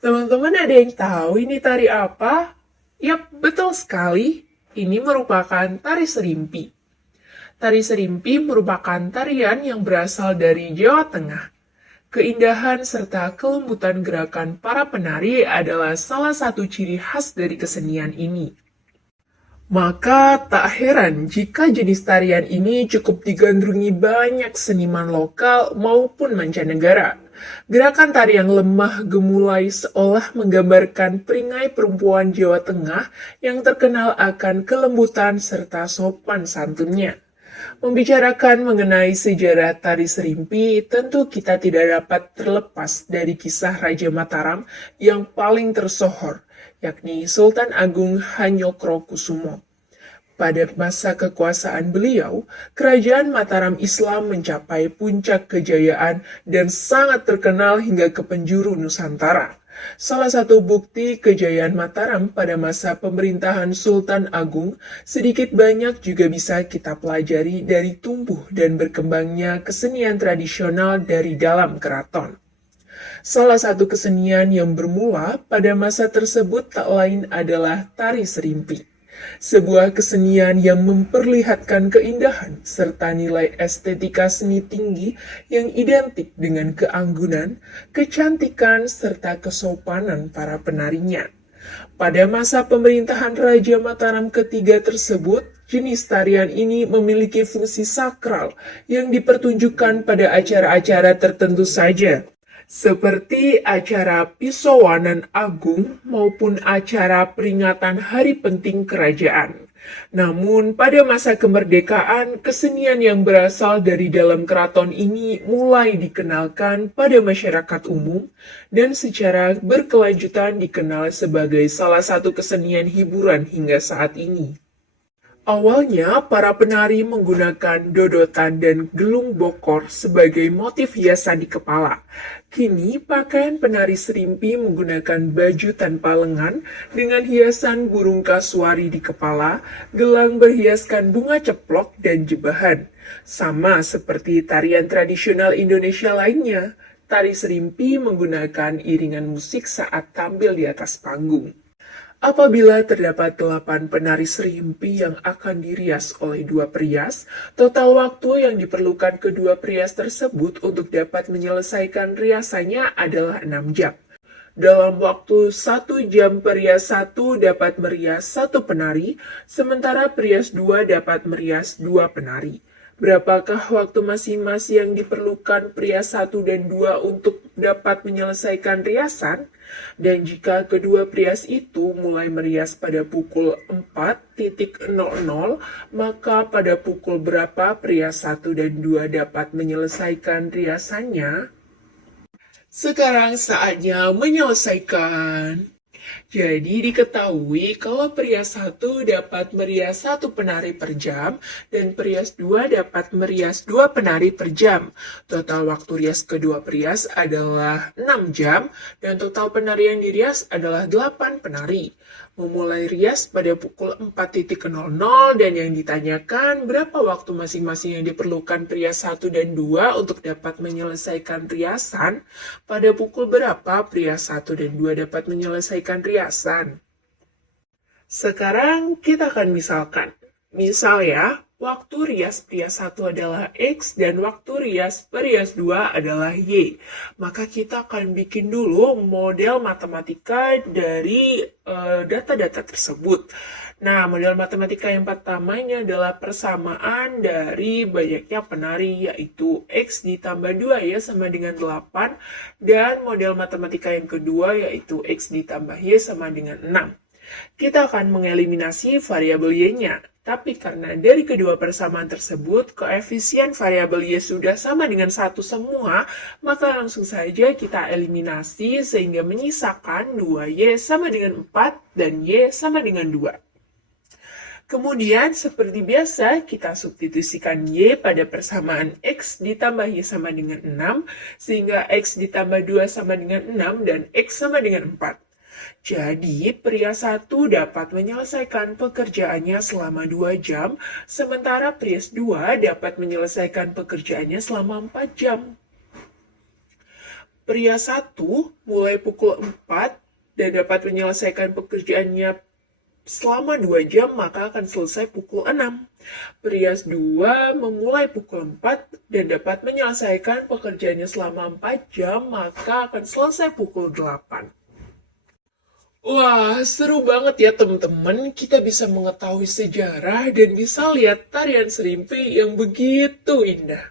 Teman-teman ada yang tahu ini tari apa? Yap, betul sekali. Ini merupakan tari serimpi. Tari serimpi merupakan tarian yang berasal dari Jawa Tengah. Keindahan serta kelembutan gerakan para penari adalah salah satu ciri khas dari kesenian ini. Maka tak heran jika jenis tarian ini cukup digandrungi banyak seniman lokal maupun mancanegara. Gerakan tari yang lemah gemulai seolah menggambarkan peringai perempuan Jawa Tengah yang terkenal akan kelembutan serta sopan santunnya. Membicarakan mengenai sejarah tari serimpi, tentu kita tidak dapat terlepas dari kisah Raja Mataram yang paling tersohor, yakni Sultan Agung Hanyokrokusumo. Pada masa kekuasaan beliau, kerajaan Mataram Islam mencapai puncak kejayaan dan sangat terkenal hingga ke penjuru Nusantara. Salah satu bukti kejayaan Mataram pada masa pemerintahan Sultan Agung sedikit banyak juga bisa kita pelajari dari tumbuh dan berkembangnya kesenian tradisional dari dalam keraton. Salah satu kesenian yang bermula pada masa tersebut tak lain adalah tari serimpi. Sebuah kesenian yang memperlihatkan keindahan serta nilai estetika seni tinggi yang identik dengan keanggunan, kecantikan, serta kesopanan para penarinya. Pada masa pemerintahan Raja Mataram ketiga tersebut, jenis tarian ini memiliki fungsi sakral yang dipertunjukkan pada acara-acara tertentu saja, seperti acara Pisowanan Agung maupun acara peringatan hari penting kerajaan. Namun, pada masa kemerdekaan, kesenian yang berasal dari dalam keraton ini mulai dikenalkan pada masyarakat umum dan secara berkelanjutan dikenal sebagai salah satu kesenian hiburan hingga saat ini. Awalnya, para penari menggunakan dodotan dan gelung bokor sebagai motif hiasan di kepala. Kini, pakaian penari serimpi menggunakan baju tanpa lengan dengan hiasan burung kasuari di kepala, gelang berhiaskan bunga ceplok, dan jebahan. Sama seperti tarian tradisional Indonesia lainnya, tari serimpi menggunakan iringan musik saat tampil di atas panggung. Apabila terdapat 8 penari serimpi yang akan dirias oleh dua perias, total waktu yang diperlukan kedua perias tersebut untuk dapat menyelesaikan riasannya adalah 6 jam. Dalam waktu 1 jam perias 1 dapat merias 1 penari, sementara perias 2 dapat merias 2 penari. Berapakah waktu masing-masing yang diperlukan perias 1 dan 2 untuk dapat menyelesaikan riasan? Dan jika kedua perias itu mulai merias pada pukul 4.00, maka pada pukul berapa perias 1 dan 2 dapat menyelesaikan riasannya? Sekarang saatnya menyelesaikan. Jadi diketahui kalau perias 1 dapat merias 1 penari per jam dan perias 2 dapat merias 2 penari per jam. Total waktu rias kedua perias adalah 6 jam dan total penari yang dirias adalah 8 penari. Memulai rias pada pukul 4.00 dan yang ditanyakan berapa waktu masing-masing yang diperlukan perias 1 dan 2 untuk dapat menyelesaikan riasan, pada pukul berapa perias 1 dan 2 dapat menyelesaikan riasan. Sekarang kita akan misalkan. Misal ya, waktu rias perias 1 adalah X dan waktu rias perias 2 adalah Y. Maka kita akan bikin dulu model matematika dari data-data tersebut. Nah, model matematika yang pertamanya adalah persamaan dari banyaknya penari, yaitu X ditambah 2Y sama dengan 8. Dan model matematika yang kedua yaitu X ditambah Y sama dengan 6. Kita akan mengeliminasi variabel Y-nya. Tapi karena dari kedua persamaan tersebut, koefisien variabel Y sudah sama dengan 1 semua, maka langsung saja kita eliminasi sehingga menyisakan 2Y sama dengan 4 dan Y sama dengan 2. Kemudian, seperti biasa, kita substitusikan Y pada persamaan X ditambah Y sama dengan 6, sehingga X ditambah 2 sama dengan 6 dan X sama dengan 4. Jadi, pria 1 dapat menyelesaikan pekerjaannya selama 2 jam, sementara pria 2 dapat menyelesaikan pekerjaannya selama 4 jam. Pria satu mulai pukul 4 dan dapat menyelesaikan pekerjaannya selama 2 jam, maka akan selesai pukul 6. Pria 2 memulai pukul 4 dan dapat menyelesaikan pekerjaannya selama 4 jam, maka akan selesai pukul 8. Wah, seru banget ya teman-teman. Kita bisa mengetahui sejarah dan bisa lihat tarian serimpi yang begitu indah.